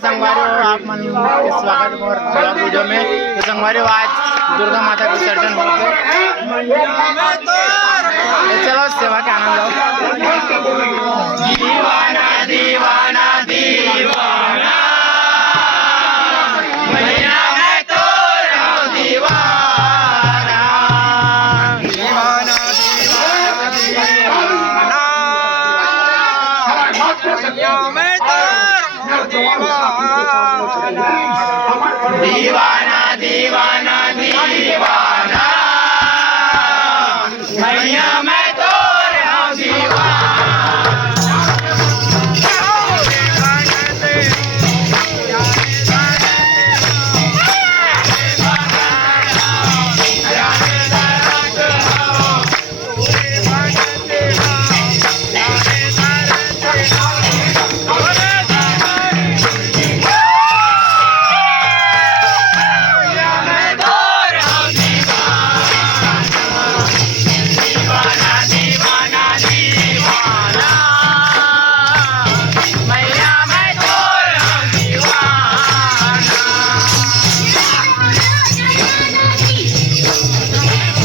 संगवारी आप मन के स्वागत मोर वीडियो में। तो संगवारी आज दुर्गा माता के विसर्जन हो गए। चलो सेवा के आनंद लो। दीवाना दीवाना दीवाना मैया मैं तो रहूं दीवाना। दीवाना दीवाना दीवाना मैया मैं तो रहूं दीवाना। दीवाना दीवाना दीवाना मैया